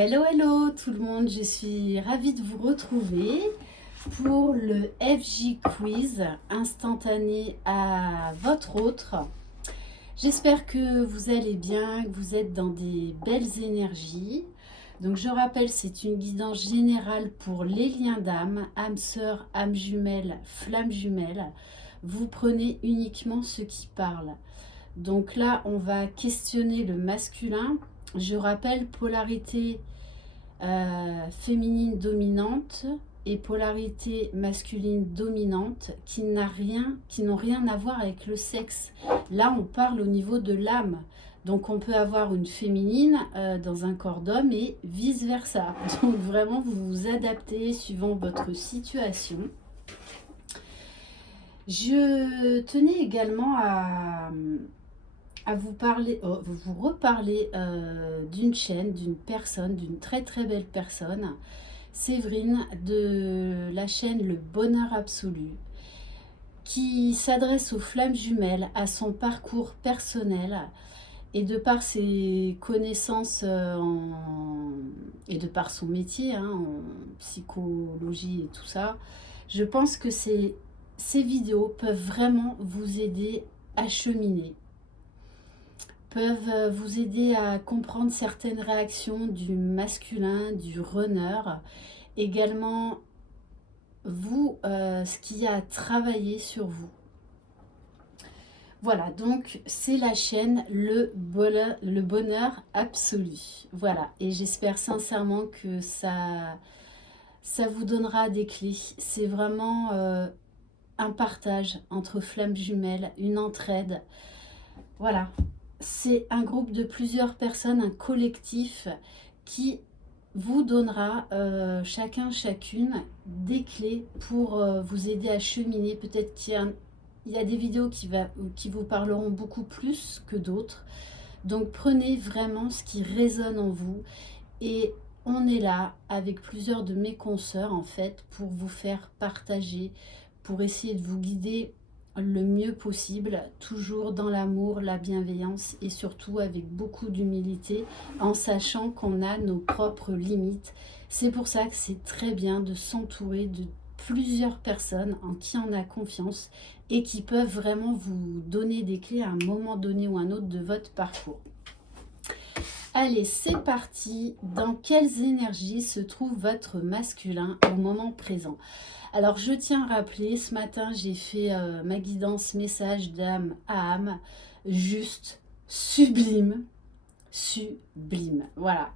Hello, hello tout le monde, je suis ravie de vous retrouver pour le FJ Quiz instantané à votre autre. J'espère que vous allez bien, que vous êtes dans des belles énergies. Donc je rappelle, c'est une guidance générale pour les liens d'âme, âme sœur, âme jumelle, flamme jumelle. Vous prenez uniquement ce qui parle. Donc là, on va questionner le masculin. Je rappelle, polarité féminine dominante et polarité masculine dominante qui n'ont rien à voir avec le sexe. Là, on parle au niveau de l'âme. Donc, on peut avoir une féminine dans un corps d'homme et vice-versa. Donc, vraiment, vous vous adaptez suivant votre situation. Je tenais également à vous reparler d'une chaîne, d'une personne, d'une très très belle personne, Séverine, de la chaîne Le Bonheur Absolu, qui s'adresse aux flammes jumelles, à son parcours personnel, et de par ses connaissances et de par son métier en psychologie et tout ça, je pense que ces vidéos peuvent vraiment vous aider à cheminer, peuvent vous aider à comprendre certaines réactions du masculin, du runner, également vous, ce qu'il y a à travailler sur vous. Voilà, donc c'est la chaîne Le Bonheur Absolu. Voilà, et j'espère sincèrement que ça vous donnera des clés. C'est vraiment un partage entre flammes jumelles, une entraide. Voilà, c'est un groupe de plusieurs personnes, un collectif qui vous donnera chacune des clés pour vous aider à cheminer. Peut-être qu'il y a des vidéos qui vous parleront beaucoup plus que d'autres. Donc prenez vraiment ce qui résonne en vous, et on est là avec plusieurs de mes consoeurs en fait pour vous faire partager, pour essayer de vous guider le mieux possible, toujours dans l'amour, la bienveillance et surtout avec beaucoup d'humilité, en sachant qu'on a nos propres limites. C'est pour ça que c'est très bien de s'entourer de plusieurs personnes en qui on a confiance et qui peuvent vraiment vous donner des clés à un moment donné ou un autre de votre parcours. Allez, c'est parti. Dans quelles énergies se trouve votre masculin au moment présent? Alors, je tiens à rappeler, ce matin, j'ai fait ma guidance message d'âme à âme, juste sublime, sublime. Voilà.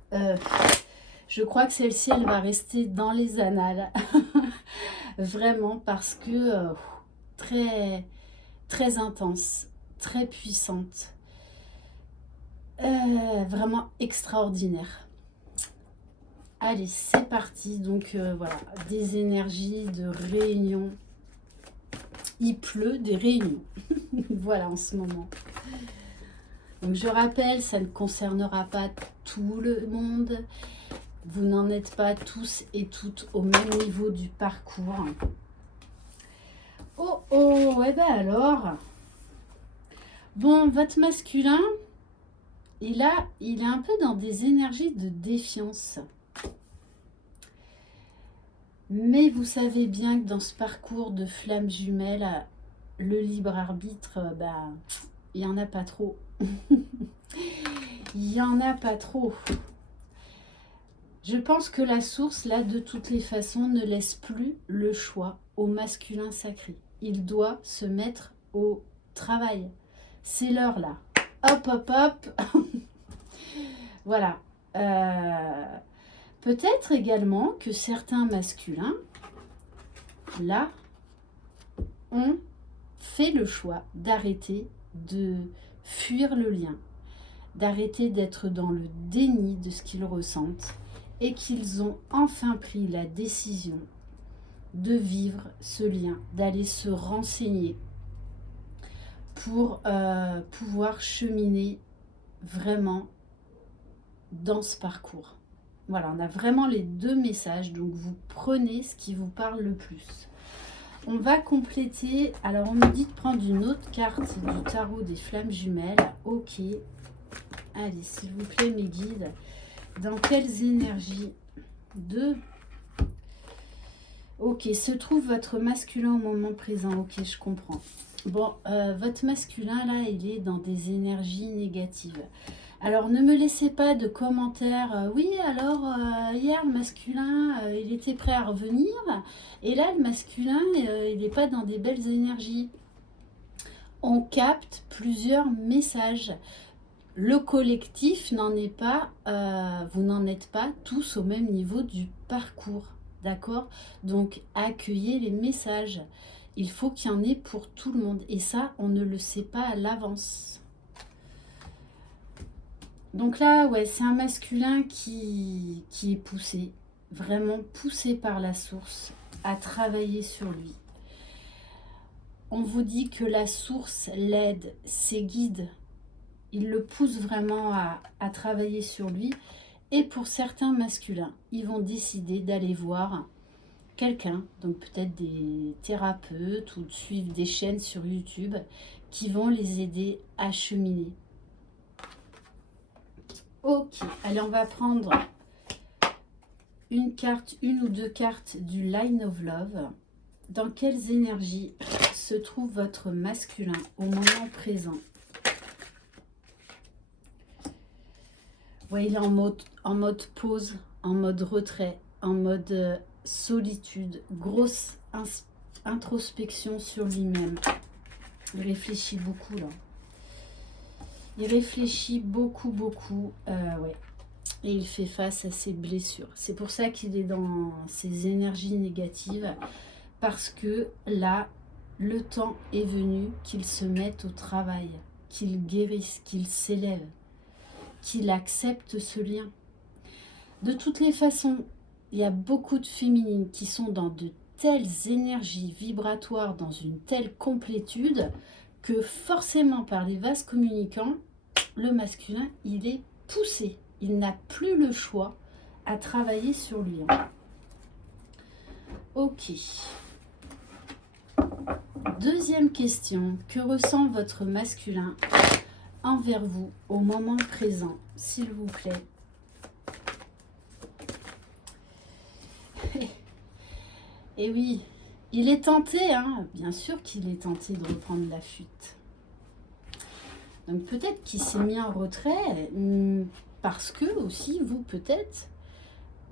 Je crois que celle-ci, elle va rester dans les annales. Vraiment, parce que très, très intense, très puissante. Vraiment extraordinaire. Allez, c'est parti. Donc voilà, des énergies de réunion. Il pleut des réunions. Voilà, en ce moment. Donc je rappelle, ça ne concernera pas tout le monde. Vous n'en êtes pas tous et toutes au même niveau du parcours. Oh, oh, ouais ben alors. Bon, votre masculin, il est un peu dans des énergies de défiance. Mais vous savez bien que dans ce parcours de flammes jumelles, le libre arbitre, il n'y en a pas trop. Il n'y en a pas trop. Je pense que la source, là, de toutes les façons, ne laisse plus le choix au masculin sacré. Il doit se mettre au travail. C'est l'heure, là. Hop, hop, hop. Voilà. Peut-être également que certains masculins, là, ont fait le choix d'arrêter de fuir le lien, d'arrêter d'être dans le déni de ce qu'ils ressentent, et qu'ils ont enfin pris la décision de vivre ce lien, d'aller se renseigner pour pouvoir cheminer vraiment dans ce parcours. Voilà, on a vraiment les deux messages, donc vous prenez ce qui vous parle le plus. On va compléter, alors on me dit de prendre une autre carte du tarot des flammes jumelles. Ok, allez, s'il vous plaît mes guides, Dans quelles énergies de... Ok, se trouve votre masculin au moment présent. Ok, je comprends. Bon, votre masculin, là, il est dans des énergies négatives. Alors, ne me laissez pas de commentaires. Oui, alors, hier, le masculin, il était prêt à revenir. Et là, le masculin, il n'est pas dans des belles énergies. On capte plusieurs messages. Le collectif n'en est pas, vous n'en êtes pas tous au même niveau du parcours. D'accord? Donc, accueillez les messages. Il faut qu'il y en ait pour tout le monde. Et ça, on ne le sait pas à l'avance. Donc là, ouais, c'est un masculin qui est poussé, vraiment poussé par la source, à travailler sur lui. On vous dit que la source l'aide, ses guides, il le pousse vraiment à travailler sur lui. Et pour certains masculins, ils vont décider d'aller voir quelqu'un, donc peut-être des thérapeutes ou de suivre des chaînes sur YouTube qui vont les aider à cheminer. Ok, allez, on va prendre une carte, une ou deux cartes du Line of Love. Dans quelles énergies se trouve votre masculin au moment présent? Ouais, il est en mode pause, en mode retrait, en mode solitude, grosse introspection sur lui-même. Il réfléchit beaucoup là. Il réfléchit beaucoup, ouais. Et il fait face à ses blessures. C'est pour ça qu'il est dans ses énergies négatives. Parce que là, le temps est venu qu'il se mette au travail, qu'il guérisse, qu'il s'élève, qu'il accepte ce lien. De toutes les façons, il y a beaucoup de féminines qui sont dans de telles énergies vibratoires, dans une telle complétude, que forcément par les vases communicants, le masculin, il est poussé. Il n'a plus le choix à travailler sur lui. Ok. Deuxième question. Que ressent votre masculin envers vous au moment présent, s'il vous plaît? Et oui, il est tenté, hein, bien sûr qu'il est tenté de reprendre la fuite. Donc peut-être qu'il s'est mis en retrait parce que aussi vous peut-être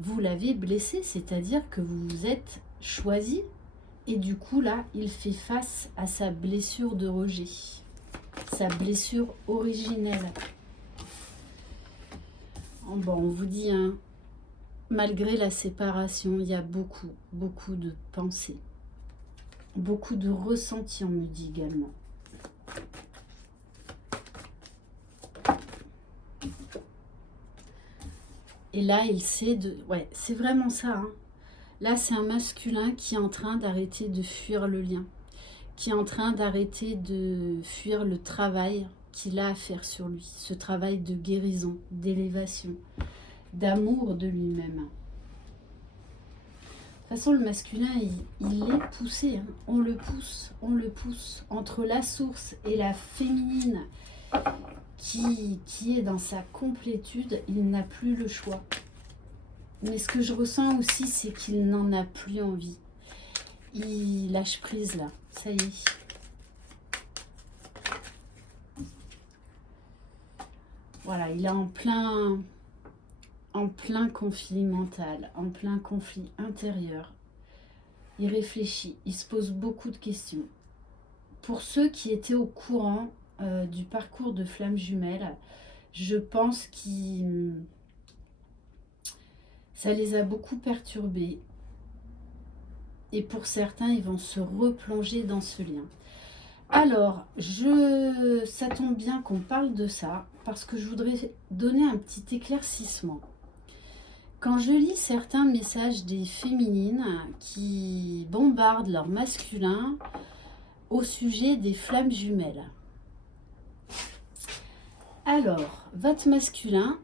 vous l'avez blessé, c'est-à-dire que vous vous êtes choisi et du coup là il fait face à sa blessure de rejet, sa blessure originelle. Bon, on vous dit, hein, malgré la séparation, il y a beaucoup de pensées, beaucoup de ressentis, on me dit également. Et là, il sait de... Ouais, c'est vraiment ça. Hein. Là, c'est un masculin qui est en train d'arrêter de fuir le lien, qui est en train d'arrêter de fuir le travail qu'il a à faire sur lui, ce travail de guérison, d'élévation, d'amour de lui-même. De toute façon, le masculin, il est poussé. Hein. On le pousse entre la source et la féminine qui est dans sa complétude. Il n'a plus le choix. Mais ce que je ressens aussi, c'est qu'il n'en a plus envie. Il lâche prise là, ça y est. Voilà, il est en plein conflit mental, en plein conflit intérieur. Il réfléchit, il se pose beaucoup de questions. Pour ceux qui étaient au courant du parcours de Flamme Jumelle, je pense que ça les a beaucoup perturbés. Et pour certains, ils vont se replonger dans ce lien. Alors, ça tombe bien qu'on parle de ça, parce que je voudrais donner un petit éclaircissement. Quand je lis certains messages des féminines qui bombardent leur masculin au sujet des flammes jumelles. Alors, votre masculin,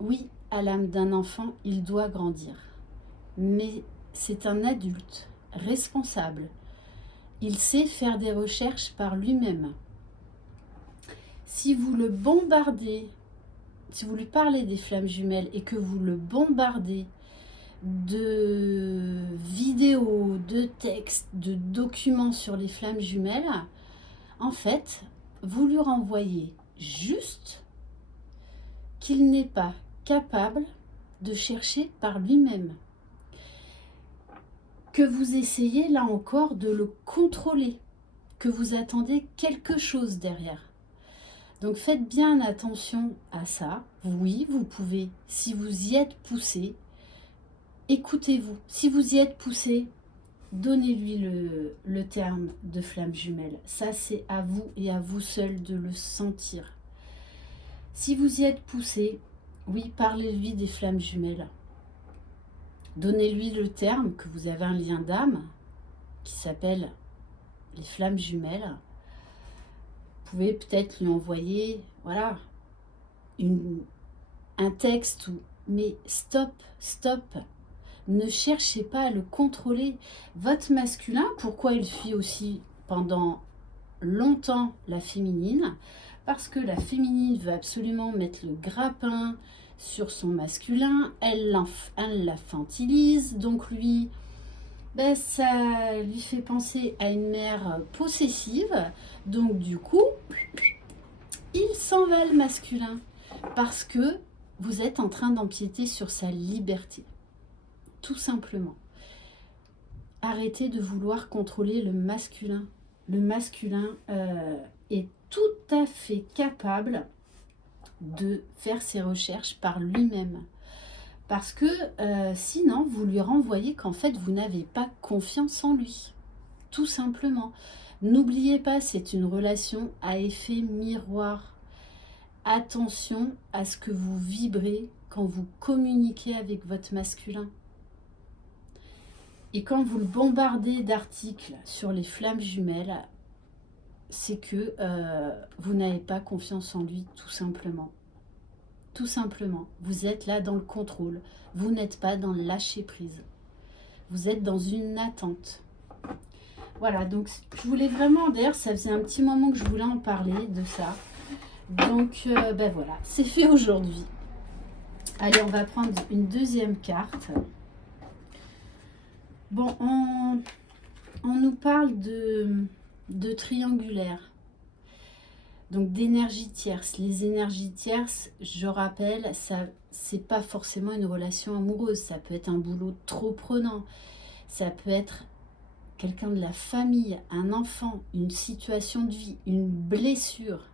oui, à l'âme d'un enfant, il doit grandir. Mais c'est un adulte, responsable. Il sait faire des recherches par lui-même. Si vous le bombardez si vous lui parlez des flammes jumelles et que vous le bombardez de vidéos, de textes, de documents sur les flammes jumelles, en fait, vous lui renvoyez juste qu'il n'est pas capable de chercher par lui-même. Que vous essayez là encore de le contrôler, que vous attendez quelque chose derrière. Donc faites bien attention à ça. Oui, vous pouvez, si vous y êtes poussé, écoutez-vous. Si vous y êtes poussé, donnez-lui le terme de flamme jumelle. Ça, c'est à vous et à vous seul de le sentir. Si vous y êtes poussé, oui, parlez-lui des flammes jumelles. Donnez-lui le terme que vous avez un lien d'âme qui s'appelle les flammes jumelles. Vous pouvez peut-être lui envoyer, voilà, un texte, mais stop, stop. Ne cherchez pas à le contrôler. Votre masculin, pourquoi il fuit aussi pendant longtemps la féminine? Parce que la féminine veut absolument mettre le grappin sur son masculin, elle l'infantilise, donc lui, ben, ça lui fait penser à une mère possessive, donc du coup, il s'en va le masculin, parce que vous êtes en train d'empiéter sur sa liberté, tout simplement. Arrêtez de vouloir contrôler le masculin. Le masculin est tout à fait capable de faire ses recherches par lui-même. Parce que sinon, vous lui renvoyez qu'en fait, vous n'avez pas confiance en lui. Tout simplement. N'oubliez pas, c'est une relation à effet miroir. Attention à ce que vous vibrez quand vous communiquez avec votre masculin. Et quand vous le bombardez d'articles sur les flammes jumelles, c'est que vous n'avez pas confiance en lui, tout simplement. Tout simplement. Vous êtes là dans le contrôle. Vous n'êtes pas dans le lâcher prise. Vous êtes dans une attente. Voilà, donc je voulais vraiment, d'ailleurs ça faisait un petit moment que je voulais en parler de ça. Donc ben voilà, c'est fait aujourd'hui. Allez, on va prendre une deuxième carte. Bon, on nous parle de triangulaire. Donc d'énergie tierce. Les énergies tierces, je rappelle, ça c'est pas forcément une relation amoureuse. Ça peut être un boulot trop prenant. Ça peut être quelqu'un de la famille, un enfant, une situation de vie, une blessure.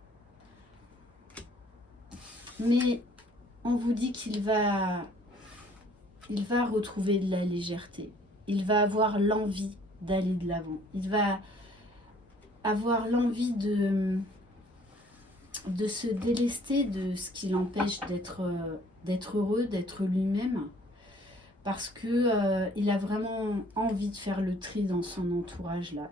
Mais on vous dit qu'il va retrouver de la légèreté. Il va avoir l'envie d'aller de l'avant. Il va avoir l'envie de se délester de ce qui l'empêche d'être heureux, d'être lui-même. Parce que il a vraiment envie de faire le tri dans son entourage là.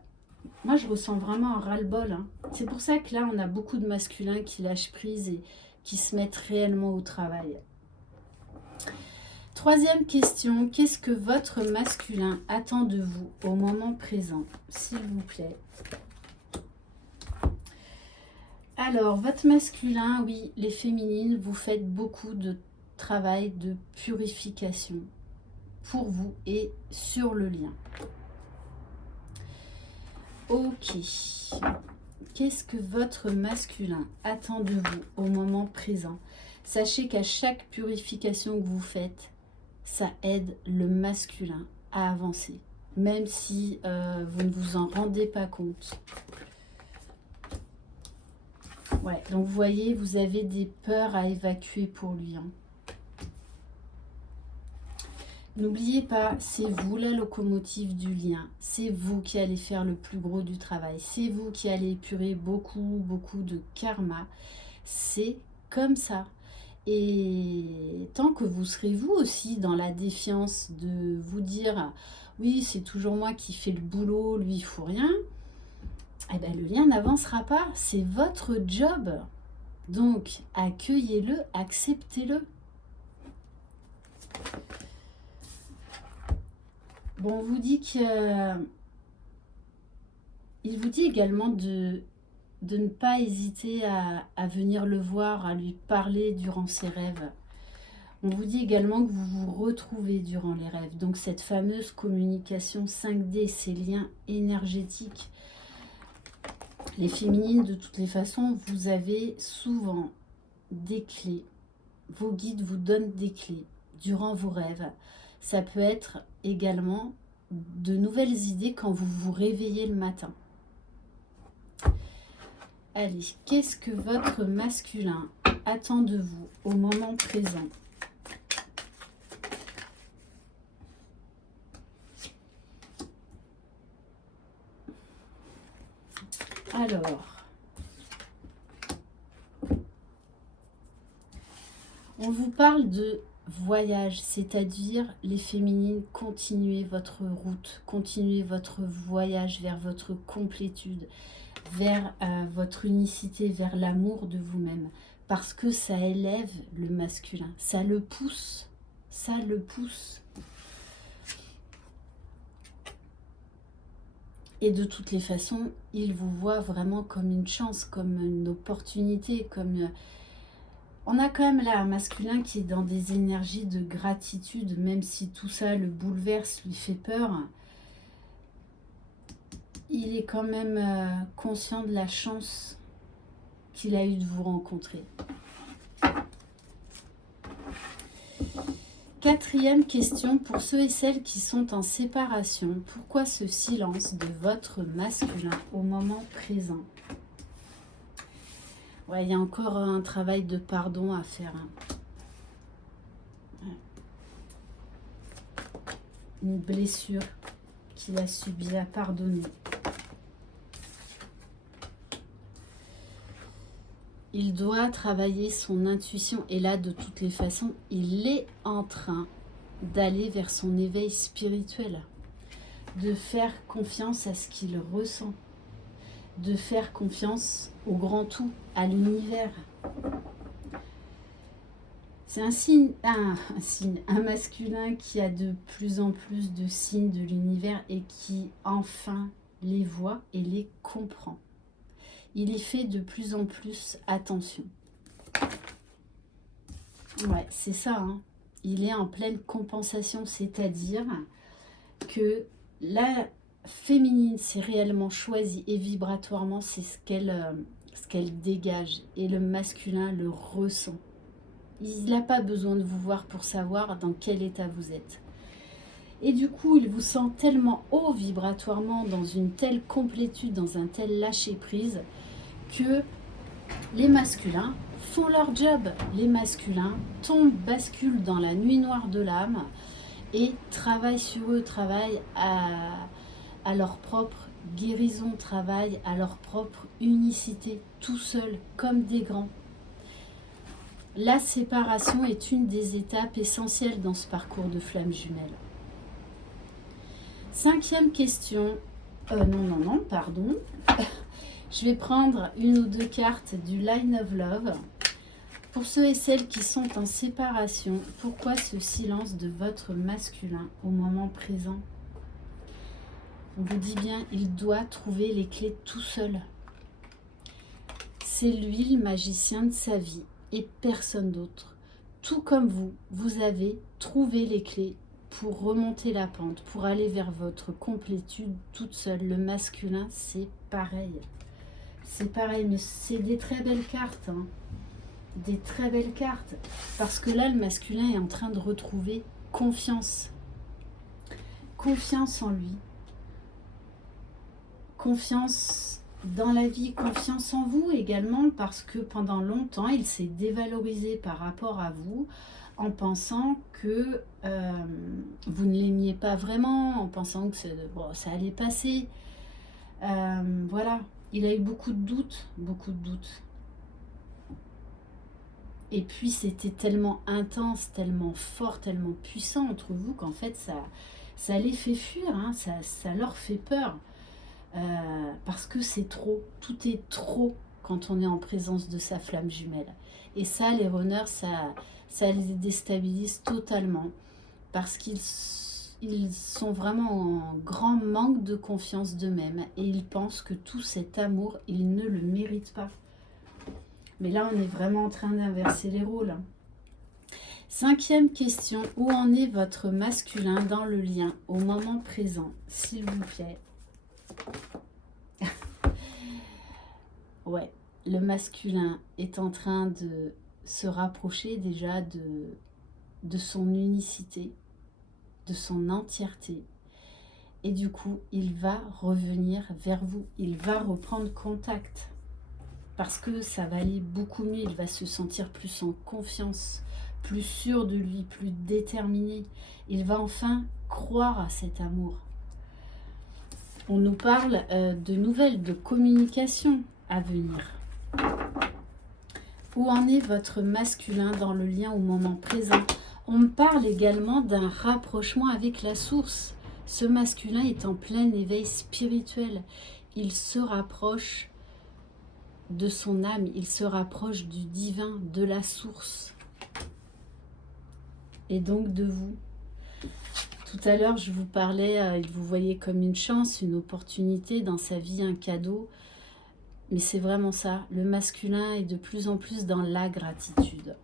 Moi, je ressens vraiment un ras-le-bol. Hein. C'est pour ça que là, on a beaucoup de masculins qui lâchent prise et qui se mettent réellement au travail. Troisième question, qu'est-ce que votre masculin attend de vous au moment présent, s'il vous plaît? Alors, votre masculin, oui, les féminines, vous faites beaucoup de travail de purification pour vous et sur le lien. Ok. Qu'est-ce que votre masculin attend de vous au moment présent? Sachez qu'à chaque purification que vous faites, ça aide le masculin à avancer, même si vous ne vous en rendez pas compte. Ouais, donc vous voyez, vous avez des peurs à évacuer pour lui. Hein. N'oubliez pas, c'est vous la locomotive du lien. C'est vous qui allez faire le plus gros du travail. C'est vous qui allez épurer beaucoup, beaucoup de karma. C'est comme ça. Et tant que vous serez vous aussi dans la défiance de vous dire « Oui, c'est toujours moi qui fais le boulot, lui, il ne faut rien », eh bien, le lien n'avancera pas. C'est votre job. Donc, accueillez-le, acceptez-le. Bon, on vous dit que... il vous dit également de de ne pas hésiter à venir le voir, à lui parler durant ses rêves. On vous dit également que vous vous retrouvez durant les rêves. Donc cette fameuse communication 5D, ces liens énergétiques. Les féminines, de toutes les façons, vous avez souvent des clés. Vos guides vous donnent des clés durant vos rêves. Ça peut être également de nouvelles idées quand vous vous réveillez le matin. Allez, qu'est-ce que votre masculin attend de vous au moment présent? Alors, on vous parle de voyage, c'est-à-dire les féminines, continuez votre route, continuez votre voyage vers votre complétude, vers votre unicité, vers l'amour de vous-même, parce que ça élève le masculin, ça le pousse, ça le pousse. Et de toutes les façons, il vous voit vraiment comme une chance, comme une opportunité, comme... On a quand même là un masculin qui est dans des énergies de gratitude, même si tout ça le bouleverse, lui fait peur. Il est quand même conscient de la chance qu'il a eu de vous rencontrer. Quatrième question pour ceux et celles qui sont en séparation. Pourquoi ce silence de votre masculin au moment présent? Ouais, il y a encore un travail de pardon à faire. Ouais. Une blessure qu'il a subie à pardonner. Il doit travailler son intuition. Et là, de toutes les façons, il est en train d'aller vers son éveil spirituel. De faire confiance à ce qu'il ressent. De faire confiance au grand tout, à l'univers. C'est un masculin qui a de plus en plus de signes de l'univers et qui enfin les voit et les comprend. Il y fait de plus en plus attention. Ouais, c'est ça. Hein. Il est en pleine compensation, c'est-à-dire que la féminine s'est réellement choisie et vibratoirement, c'est ce qu'elle dégage. Et le masculin le ressent. Il n'a pas besoin de vous voir pour savoir dans quel état vous êtes. Et du coup, il vous sent tellement haut vibratoirement, dans une telle complétude, dans un tel lâcher-prise, que les masculins font leur job. Les masculins tombent, basculent dans la nuit noire de l'âme et travaillent sur eux, travaillent à leur propre guérison, travaillent à leur propre unicité, tout seuls, comme des grands. La séparation est une des étapes essentielles dans ce parcours de flamme jumelle. Cinquième question. Non, pardon. Je vais prendre une ou deux cartes du Line of Love. Pour ceux et celles qui sont en séparation, pourquoi ce silence de votre masculin au moment présent? On vous dit bien, il doit trouver les clés tout seul. C'est lui le magicien de sa vie et personne d'autre. Tout comme vous, vous avez trouvé les clés pour remonter la pente, pour aller vers votre complétude toute seule. Le masculin, c'est pareil. C'est pareil, mais c'est des très belles cartes. Hein. Des très belles cartes. Parce que là, le masculin est en train de retrouver confiance. Confiance en lui. Confiance dans la vie, confiance en vous également, parce que pendant longtemps, il s'est dévalorisé par rapport à vous, en pensant que vous ne l'aimiez pas vraiment, en pensant que ça allait passer. Voilà, il a eu beaucoup de doutes, beaucoup de doutes. Et puis c'était tellement intense, tellement fort, tellement puissant entre vous qu'en fait ça les fait fuir, hein, ça leur fait peur. Parce que c'est trop, tout est trop quand on est en présence de sa flamme jumelle. Et ça, les runners, ça les déstabilise totalement. Parce qu'ils ils sont vraiment en grand manque de confiance d'eux-mêmes et ils pensent que tout cet amour, ils ne le méritent pas. Mais là, on est vraiment en train d'inverser les rôles. 5e question, où en est votre masculin dans le lien au moment présent, s'il vous plaît? Ouais, le masculin est en train de se rapprocher déjà de son unicité, de son entièreté. Et du coup, il va revenir vers vous. Il va reprendre contact. Parce que ça va aller beaucoup mieux. Il va se sentir plus en confiance, plus sûr de lui, plus déterminé. Il va enfin croire à cet amour. On nous parle de nouvelles, de communication à venir. Où en est votre masculin dans le lien au moment présent? On me parle également d'un rapprochement avec la source. Ce masculin est en plein éveil spirituel. Il se rapproche de son âme, il se rapproche du divin, de la source. Et donc de vous. Tout à l'heure, je vous parlais, vous voyez comme une chance, une opportunité dans sa vie, un cadeau. Mais c'est vraiment ça. Le masculin est de plus en plus dans la gratitude.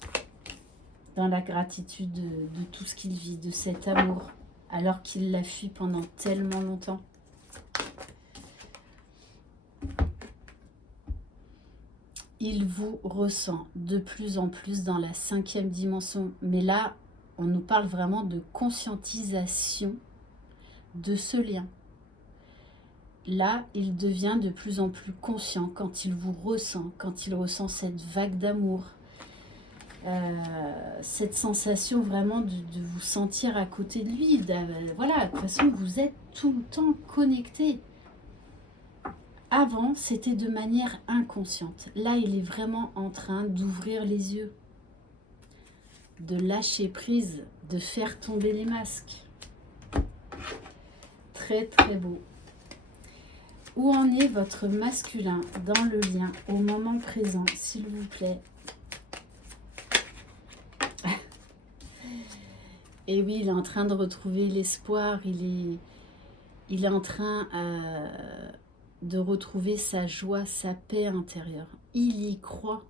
Dans la gratitude de tout ce qu'il vit, de cet amour, alors qu'il l'a fui pendant tellement longtemps. Il vous ressent de plus en plus dans la 5e dimension. Mais là, on nous parle vraiment de conscientisation de ce lien. Là, il devient de plus en plus conscient quand il vous ressent, quand il ressent cette vague d'amour, cette sensation vraiment de vous sentir à côté de lui. Voilà, de toute façon, vous êtes tout le temps connecté. Avant, c'était de manière inconsciente. Là, il est vraiment en train d'ouvrir les yeux, de lâcher prise, de faire tomber les masques. Très, très beau. Où en est votre masculin dans le lien au moment présent, s'il vous plaît? Et oui, il est en train de retrouver l'espoir, il est en train de retrouver sa joie, sa paix intérieure. Il y croit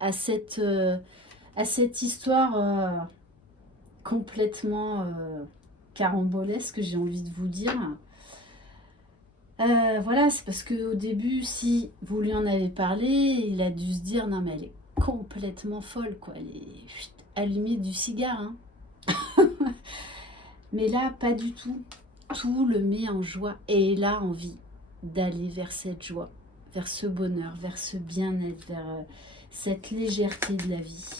à cette histoire complètement carambolesque, j'ai envie de vous dire. Voilà, c'est parce qu'au début, si vous lui en avez parlé, il a dû se dire, non mais elle est complètement folle, quoi. Elle est allumée du cigare, hein. Mais là, pas du tout. Tout le met en joie et il a envie d'aller vers cette joie, vers ce bonheur, vers ce bien-être, vers cette légèreté de la vie.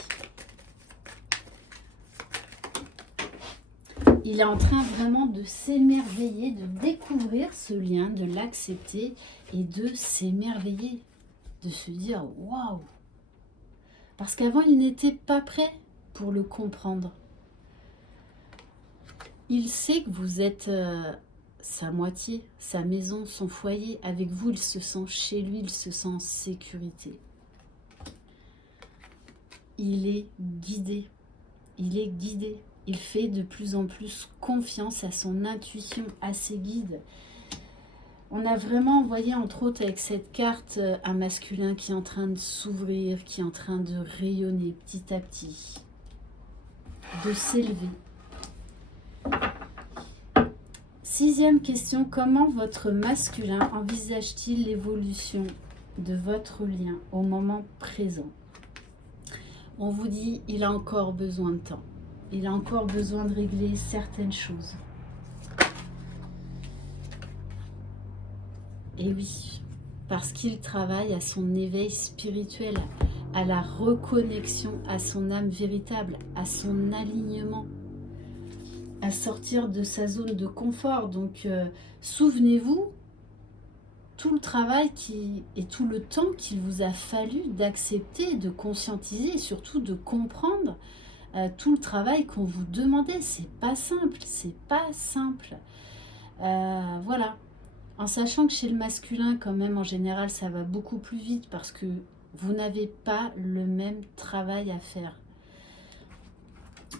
Il est en train vraiment de s'émerveiller, de découvrir ce lien, de l'accepter et de s'émerveiller, de se dire « waouh !» Parce qu'avant, il n'était pas prêt pour le comprendre. Il sait que vous êtes sa moitié, sa maison, son foyer. Avec vous, il se sent chez lui, il se sent en sécurité. Il est guidé. Il est guidé. Il fait de plus en plus confiance à son intuition, à ses guides. On a vraiment, vous voyez, entre autres avec cette carte, un masculin qui est en train de s'ouvrir, qui est en train de rayonner petit à petit, de s'élever. 6e question, comment votre masculin envisage-t-il l'évolution de votre lien au moment présent? On vous dit, il a encore besoin de temps. Il a encore besoin de régler certaines choses. Et oui, parce qu'il travaille à son éveil spirituel, à la reconnexion à son âme véritable, à son alignement, à sortir de sa zone de confort. Donc, souvenez-vous, tout le travail et tout le temps qu'il vous a fallu d'accepter, de conscientiser et surtout de comprendre tout le travail qu'on vous demandait. C'est pas simple, c'est pas simple. Voilà. En sachant que chez le masculin, quand même, en général, ça va beaucoup plus vite parce que vous n'avez pas le même travail à faire.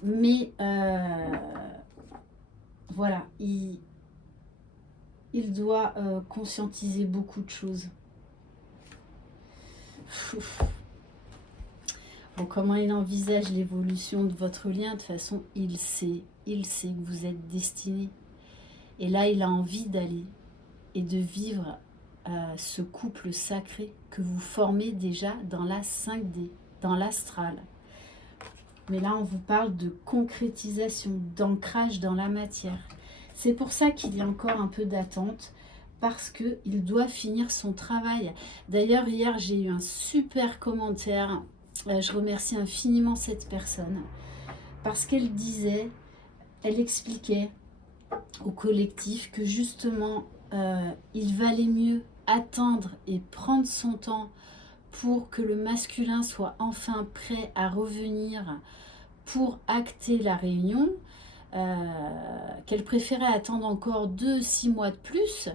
Mais voilà, il doit conscientiser beaucoup de choses. Bon, comment il envisage l'évolution de votre lien? De toute façon, il sait que vous êtes destinés. Et là, il a envie d'aller et de vivre ce couple sacré que vous formez déjà dans la 5D, dans l'astral. Mais là, on vous parle de concrétisation, d'ancrage dans la matière. C'est pour ça qu'il y a encore un peu d'attente, parce qu'il doit finir son travail. D'ailleurs, hier, j'ai eu un super commentaire. Je remercie infiniment cette personne, parce qu'elle disait, elle expliquait au collectif que justement, il valait mieux attendre et prendre son temps pour que le masculin soit enfin prêt à revenir pour acter la réunion, qu'elle préférait attendre encore 2-6 mois de plus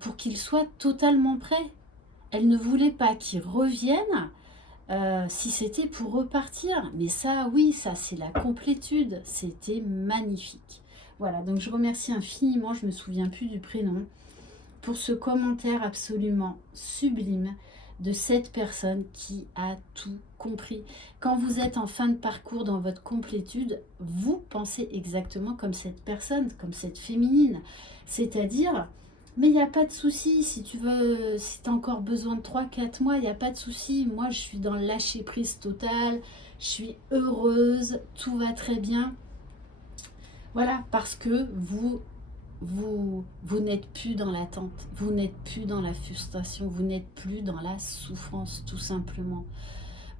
pour qu'il soit totalement prêt. Elle ne voulait pas qu'il revienne si c'était pour repartir. Mais ça, oui, ça c'est la complétude. C'était magnifique. Voilà, donc je remercie infiniment, je ne me souviens plus du prénom, pour ce commentaire absolument sublime de cette personne qui a tout compris. Quand vous êtes en fin de parcours dans votre complétude, vous pensez exactement comme cette personne, comme cette féminine. C'est-à-dire, mais il n'y a pas de souci, si tu veux, si tu as encore besoin de 3-4 mois, il n'y a pas de souci. Moi, je suis dans le lâcher-prise total, je suis heureuse, tout va très bien. Voilà, parce que vous n'êtes plus dans l'attente, vous n'êtes plus dans la frustration, vous n'êtes plus dans la souffrance, tout simplement.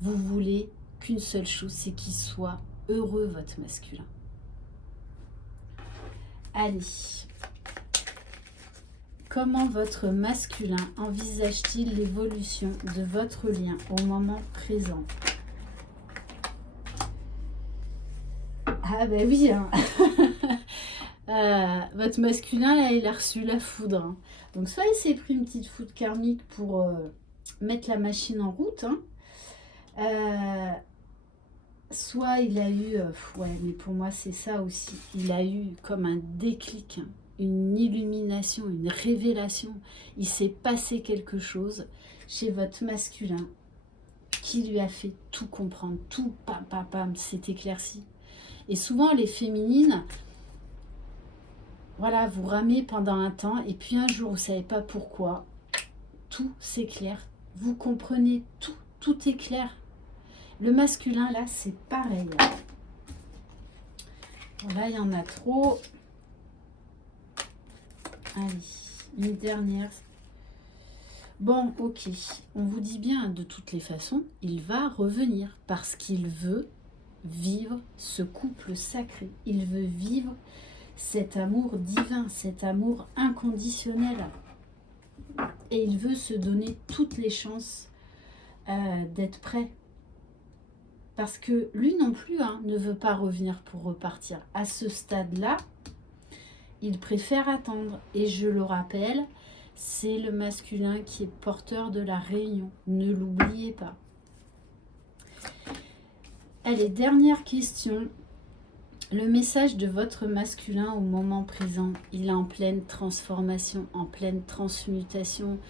Vous voulez qu'une seule chose, c'est qu'il soit heureux, votre masculin. Allez. Comment votre masculin envisage-t-il l'évolution de votre lien au moment présent? Ah ben oui, hein. Votre masculin, là, il a reçu la foudre. Hein. Donc, soit il s'est pris une petite foudre karmique pour mettre la machine en route, hein. Soit il a eu... ouais, mais pour moi, c'est ça aussi. Il a eu comme un déclic, hein, une illumination, une révélation. Il s'est passé quelque chose chez votre masculin qui lui a fait tout comprendre. Tout, pam, pam, pam, s'est éclairci. Et souvent, les féminines... Voilà, vous ramez pendant un temps et puis un jour, vous ne savez pas pourquoi, tout s'éclaire. Vous comprenez tout, tout est clair. Le masculin, là, c'est pareil. Bon, là, il y en a trop. Allez, une dernière. Bon, ok, on vous dit bien, de toutes les façons, il va revenir parce qu'il veut vivre ce couple sacré. Il veut vivre cet amour divin, cet amour inconditionnel. Et il veut se donner toutes les chances d'être prêt. Parce que lui non plus ne veut pas revenir pour repartir. À ce stade-là, il préfère attendre. Et je le rappelle, c'est le masculin qui est porteur de la réunion. Ne l'oubliez pas. Allez, dernière question. Le message de votre masculin au moment présent, il est en pleine transformation, en pleine transmutation.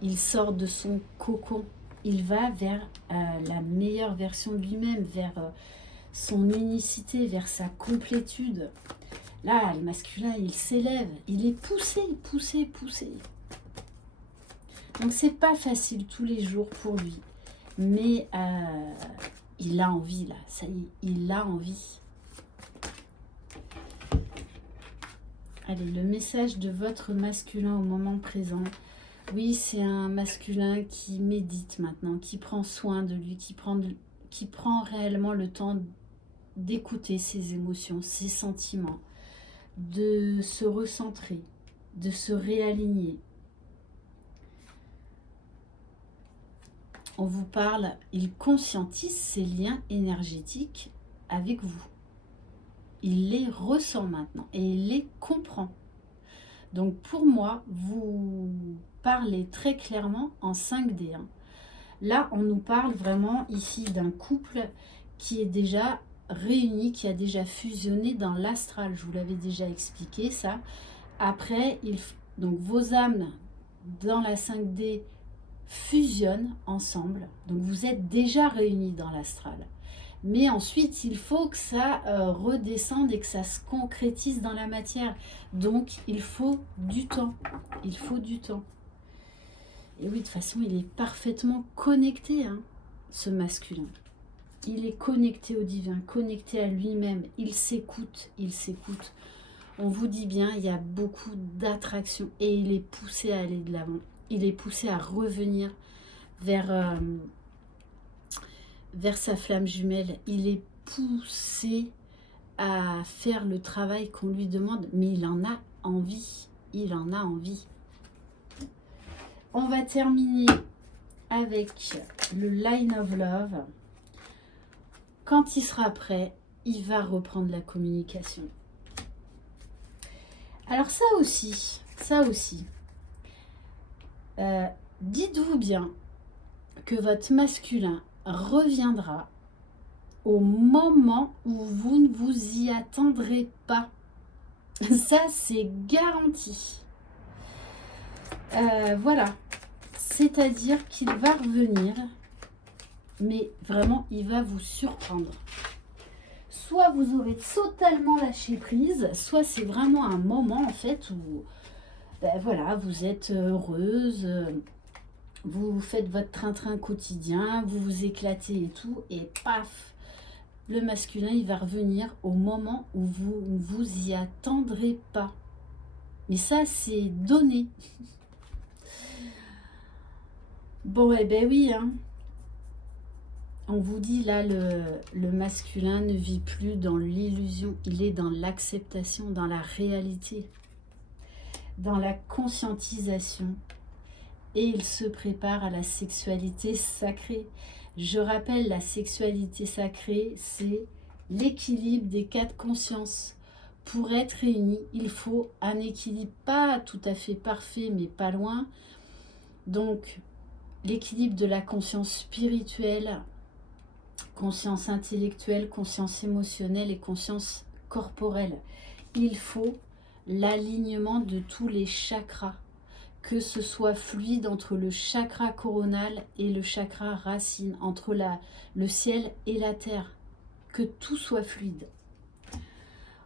Il sort de son cocon. Il va vers la meilleure version de lui-même, vers son unicité, vers sa complétude. Là, le masculin, il s'élève. Il est poussé, poussé, poussé. Donc, c'est pas facile tous les jours pour lui. Mais il a envie, là. Ça y est, il a envie. Allez, le message de votre masculin au moment présent. Oui, c'est un masculin qui médite maintenant, qui prend soin de lui, qui prend réellement le temps d'écouter ses émotions, ses sentiments, de se recentrer, de se réaligner. On vous parle, il conscientise ses liens énergétiques avec vous. Il les ressent maintenant et il les comprend. Donc pour moi, vous parlez très clairement en 5D. Là, on nous parle vraiment ici d'un couple qui est déjà réuni, qui a déjà fusionné dans l'astral. Je vous l'avais déjà expliqué ça. Après, donc vos âmes dans la 5D fusionnent ensemble. Donc vous êtes déjà réunis dans l'astral. Mais ensuite, il faut que ça redescende et que ça se concrétise dans la matière. Donc, il faut du temps. Il faut du temps. Et oui, de toute façon, il est parfaitement connecté, hein, ce masculin. Il est connecté au divin, connecté à lui-même. Il s'écoute, il s'écoute. On vous dit bien, il y a beaucoup d'attraction et il est poussé à aller de l'avant. Il est poussé à revenir vers sa flamme jumelle. Il est poussé à faire le travail qu'on lui demande, mais il en a envie. Il en a envie. On va terminer avec le Line of Love. Quand il sera prêt, il va reprendre la communication. Alors ça aussi, dites-vous bien que votre masculin reviendra au moment où vous ne vous y attendrez pas. Ça, c'est garanti. Voilà. C'est-à-dire qu'il va revenir, mais vraiment, il va vous surprendre. Soit vous aurez totalement lâché prise, soit c'est vraiment un moment, en fait, où voilà, vous êtes heureuse, vous faites votre train-train quotidien, vous vous éclatez et tout, et paf, le masculin, il va revenir au moment où vous ne vous y attendrez pas. Mais ça, c'est donné. Bon, eh ben oui, hein. On vous dit là, le masculin ne vit plus dans l'illusion, il est dans l'acceptation, dans la réalité, dans la conscientisation. Et il se prépare à la sexualité sacrée. Je rappelle, la sexualité sacrée, c'est l'équilibre des 4 consciences. Pour être réunis, il faut un équilibre pas tout à fait parfait, mais pas loin. Donc, l'équilibre de la conscience spirituelle, conscience intellectuelle, conscience émotionnelle et conscience corporelle. Il faut l'alignement de tous les chakras, que ce soit fluide entre le chakra coronal et le chakra racine, entre le ciel et la terre, que tout soit fluide.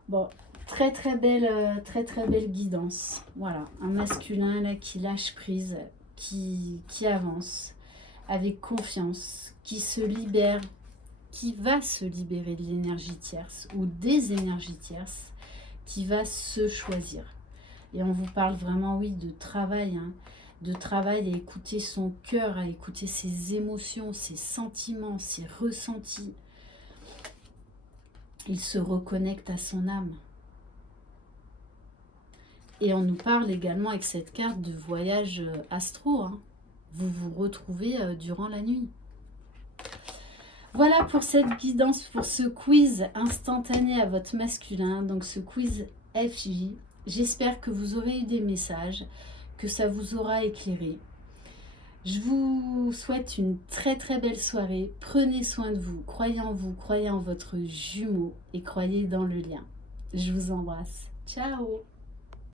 Bon, très belle guidance. Voilà, un masculin là qui lâche prise, qui avance avec confiance, qui se libère, qui va se libérer de l'énergie tierce ou des énergies tierces, qui va se choisir. Et on vous parle vraiment, oui, de travail, hein, de travail à écouter son cœur, à écouter ses émotions, ses sentiments, ses ressentis. Il se reconnecte à son âme. Et on nous parle également avec cette carte de voyage astro, hein. Vous vous retrouvez durant la nuit. Voilà pour cette guidance, pour ce quiz instantané à votre masculin, donc ce quiz FJ. J'espère que vous aurez eu des messages, que ça vous aura éclairé. Je vous souhaite une très belle soirée. Prenez soin de vous, croyez en vous, croyez en votre jumeau et croyez dans le lien. Je vous embrasse. Ciao!